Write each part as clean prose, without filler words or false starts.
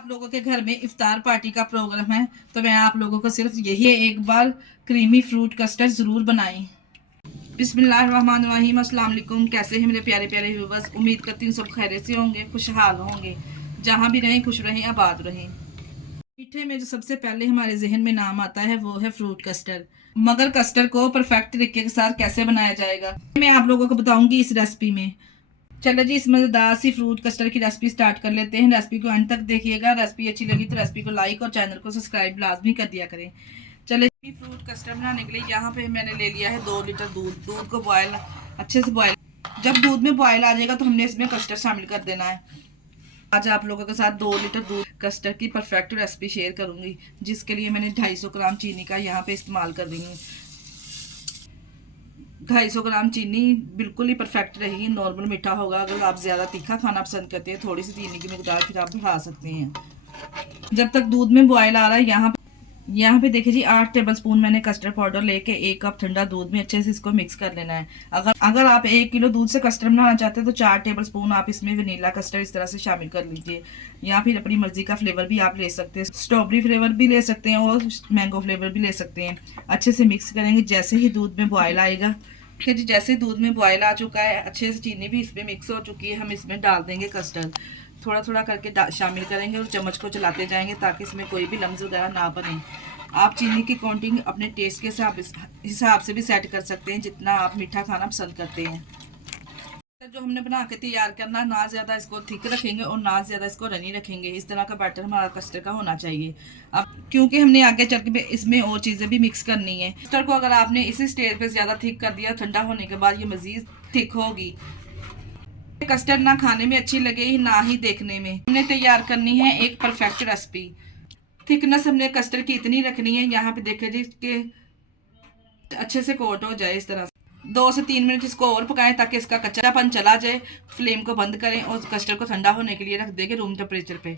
आप लोगों के घर में इफ्तार पार्टी का प्रोग्राम है तो मैं आप लोगों को सिर्फ यही एक बार क्रीमी फ्रूट कस्टर्ड ज़रूर बनाएं। बिस्मिल्लाहिर्रहमानिर्रहीम। अस्सलाम वालेकुम। कैसे हैं मेरे प्यारे प्यारे व्यूवर्स? उम्मीद करती हूँ सब खैरियत से होंगे, खुशहाल होंगे, जहाँ भी रहें खुश रहें, आबाद रहें। मीठे में जो सबसे पहले हमारे जहन में नाम आता है वो है फ्रूट कस्टर्ड। मगर कस्टर्ड को परफेक्ट तरीके के साथ कैसे बनाया जाएगा मैं आप लोगों को बताऊंगी इस रेसिपी में। चलो जी, इस मज़ेदार सी फ्रूट कस्टर्ड की रेसिपी स्टार्ट कर लेते हैं। रेसिपी को अंत तक देखिएगा। रेसिपी अच्छी लगी तो रेसिपी को लाइक और चैनल को सब्सक्राइब लाजमी कर दिया करें। चले, फ्रूट कस्टर्ड बनाने के लिए यहाँ पे मैंने ले लिया है 2 लीटर दूध। दूध को बॉयल अच्छे से बॉयल, जब दूध में बॉयल आ जाएगा तो हमने इसमें कस्टर्ड शामिल कर देना है। आज आप लोगों के साथ 2 लीटर दूध कस्टर्ड की परफेक्ट रेसिपी शेयर करूँगी, जिसके लिए मैंने 250 ग्राम चीनी का यहाँ पे इस्तेमाल कर रही हूँ। 250 ग्राम चीनी बिल्कुल ही परफेक्ट रहेगी, नॉर्मल मीठा होगा। अगर आप ज़्यादा तीखा खाना पसंद करते हैं थोड़ी सी चीनी की मिकदार फिर आप बढ़ा सकते हैं। जब तक दूध में बॉयल आ रहा है, यहाँ पे देखिए जी 8 टेबलस्पून मैंने कस्टर्ड पाउडर लेके 1 कप ठंडा दूध में अच्छे से इसको मिक्स कर लेना है। अगर आप 1 किलो दूध से कस्टर्ड बनाना चाहते हैं तो 4 टेबलस्पून आप इसमें वनीला कस्टर्ड इस तरह से शामिल कर लीजिए, या फिर अपनी मर्जी का फ्लेवर भी आप ले सकते हैं। स्ट्रॉबेरी फ्लेवर भी ले सकते हैं और मैंगो फ्लेवर भी ले सकते हैं। अच्छे से मिक्स करेंगे। जैसे ही दूध में बॉयल आएगा, ठीक है जी, जैसे दूध में बॉयल आ चुका है, अच्छे से चीनी भी इसमें मिक्स हो चुकी है, हम इसमें डाल देंगे कस्टर्ड। थोड़ा थोड़ा करके शामिल करेंगे और चम्मच को चलाते जाएंगे ताकि इसमें कोई भी लम्स वगैरह ना बने। आप चीनी की काउंटिंग अपने टेस्ट के हिसाब से भी सेट कर सकते हैं, जितना आप मीठा खाना पसंद करते हैं। जो हमने बना के तैयार करना, ना ज़्यादा इसको थिक रखेंगे और ना ज़्यादा इसको रनी रखेंगे। इस तरह का बैटर हमारा कस्टर्ड का होना चाहिए। अब क्योंकि हमने आगे चल के इसमें और चीज़ें भी मिक्स करनी है। कस्टर्ड को अगर आपने इसी स्टेज पे ज़्यादा थिक कर दिया, ठंडा होने के बाद ये मज़ीद थिक होगी। कस्टर्ड ना खाने में अच्छी लगे ना ही देखने में। हमने तैयार करनी है एक परफेक्ट रेसिपी। थिकनेस हमने कस्टर्ड की इतनी रखनी है, यहाँ पे देखे जी कि अच्छे से कोट हो जाए। इस तरह से 2 से 3 मिनट इसको और पकाएं ताकि इसका कच्चापन चला जाए। फ्लेम को बंद करें और कस्टर्ड को ठंडा होने के लिए रख देंगे रूम टेम्परेचर पे।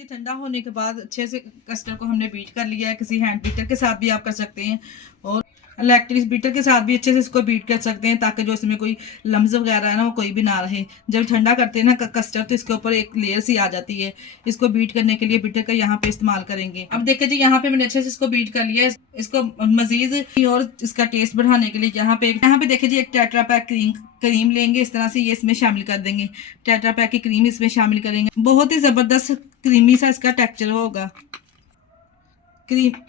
ठंडा होने के बाद अच्छे से कस्टर्ड को हमने बीट कर लिया है। किसी हैंड बीटर के साथ भी आप कर सकते हैं और इलेक्ट्रिक बीटर के साथ भी अच्छे से इसको बीट कर सकते हैं, ताकि जो इसमें कोई लम्स वगैरह है ना वो कोई भी ना रहे। जब ठंडा करते हैं ना कस्टर्ड तो इसके ऊपर एक लेयर सी आ जाती है। इसको बीट करने के लिए बीटर का यहाँ पे इस्तेमाल करेंगे। अब देखिए जी, यहाँ पे मैंने अच्छे से इसको बीट कर लिया है। इसको मजीद और इसका टेस्ट बढ़ाने के लिए यहाँ पे देखिए जी एक टेट्रा पैक क्रीम लेंगे। इस तरह से ये इसमें शामिल कर देंगे। टेट्रा पैक की क्रीम इसमें शामिल करेंगे। बहुत ही ज़बरदस्त क्रीमी सा इसका टेक्सचर होगा। क्रीम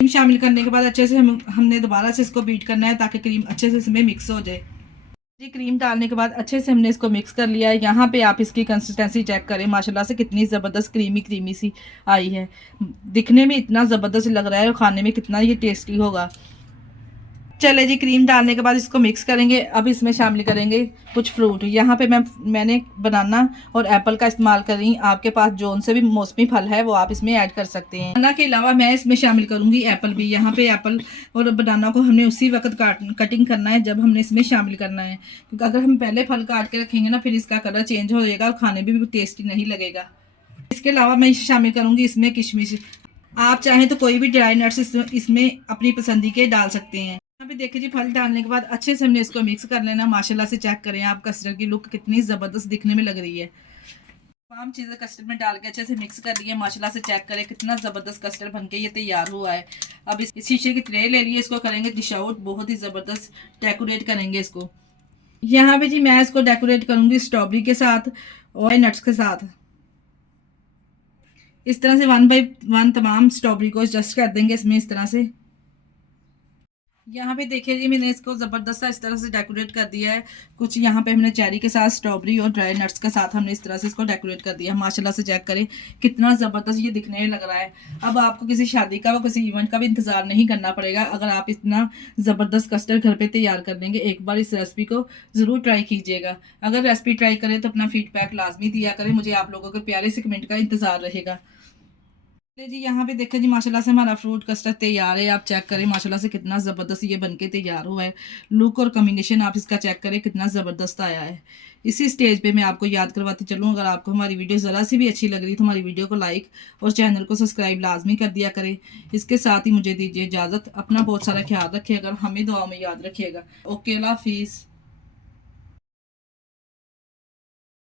शामिल करने के बाद अच्छे से हमने दोबारा से इसको बीट करना है ताकि क्रीम अच्छे से इसमें मिक्स हो जाए जी। क्रीम डालने के बाद अच्छे से हमने इसको मिक्स कर लिया है। यहाँ पे आप इसकी कंसिस्टेंसी चेक करें, माशाल्लाह से कितनी ज़बरदस्त क्रीमी सी आई है। दिखने में इतना ज़बरदस्त लग रहा है और खाने में कितना ये टेस्टी होगा। चले जी, क्रीम डालने के बाद इसको मिक्स करेंगे। अब इसमें शामिल करेंगे कुछ फ्रूट। यहाँ पे मैंने बनाना और एप्पल का इस्तेमाल कर रही हूँ। आपके पास जोन से भी मौसमी फल है वो आप इसमें ऐड कर सकते हैं। बनाना के अलावा मैं इसमें शामिल करूँगी एप्पल भी। यहाँ पे एप्पल और बनाना को हमने उसी वक्त कटिंग करना है जब हमने इसमें शामिल करना है, क्योंकि अगर हम पहले फल काट के रखेंगे ना फिर इसका कलर चेंज हो जाएगा और खाने में भी टेस्टी नहीं लगेगा। इसके अलावा मैं शामिल करूँगी इसमें किशमिश। आप चाहें तो कोई भी ड्राई नट्स इसमें अपनी पसंदी के डाल सकते हैं। यहाँ पे देखिए जी, फल डालने के बाद अच्छे से हमने इसको मिक्स कर लेना। माशाल्लाह से चेक करें आप कस्टर्ड की लुक कितनी ज़बरदस्त दिखने में लग रही है। तमाम चीज़ें कस्टर्ड में डाल के अच्छे से मिक्स कर लिए। माशाल्लाह से चेक करें कितना ज़बरदस्त कस्टर्ड बनके ये तैयार हुआ है। अब इस शीशे की ट्रे ले लिए, इसको करेंगे डिश आउट। बहुत ही ज़बरदस्त डेकोरेट करेंगे इसको। यहाँ पे जी मैं इसको डेकोरेट करूँगी स्ट्रॉबेरी के साथ और नट्स के साथ। इस तरह से 1 बाय 1 तमाम स्ट्रॉबेरी को एडजस्ट कर देंगे इसमें इस तरह से। यहाँ पे देखिए जी, मैंने इसको ज़बरदस्त इस तरह से डेकोरेट कर दिया है। कुछ यहाँ पे हमने चेरी के साथ, स्ट्रॉबेरी और ड्राई नट्स के साथ हमने इस तरह से इसको डेकोरेट कर दिया। माशाल्लाह से चेक करें कितना ज़बरदस्त ये दिखने में लग रहा है। अब आपको किसी शादी का व किसी इवेंट का भी इंतज़ार नहीं करना पड़ेगा। अगर आप इतना ज़बरदस्त कस्टर्ड घर पर तैयार कर देंगे, एक बार इस रेसिपी को ज़रूर ट्राई कीजिएगा। अगर रेसिपी ट्राई करें तो अपना फीडबैक लाजमी दिया करें। मुझे आप लोगों के प्यारे से कमेंट का इंतज़ार रहेगा। जी यहाँ पे देखिए जी, माशाल्लाह से हमारा फ्रूट कस्टर्ड तैयार है। आप चेक करें माशाल्लाह से कितना ज़बरदस्त ये बनके तैयार हुआ है। लुक और कॉम्बिनेशन आप इसका चेक करें कितना ज़बरदस्त आया है। इसी स्टेज पे मैं आपको याद करवाती चलूँ, अगर आपको हमारी वीडियो ज़रा सी भी अच्छी लग रही तो हमारी वीडियो को लाइक और चैनल को सब्सक्राइब लाजमी कर दिया करें। इसके साथ ही मुझे दीजिए इजाज़त। अपना बहुत सारा ख्याल रखिएगा, हमें दुआ में याद रखिएगा। ओके, अल्लाह हाफिज़।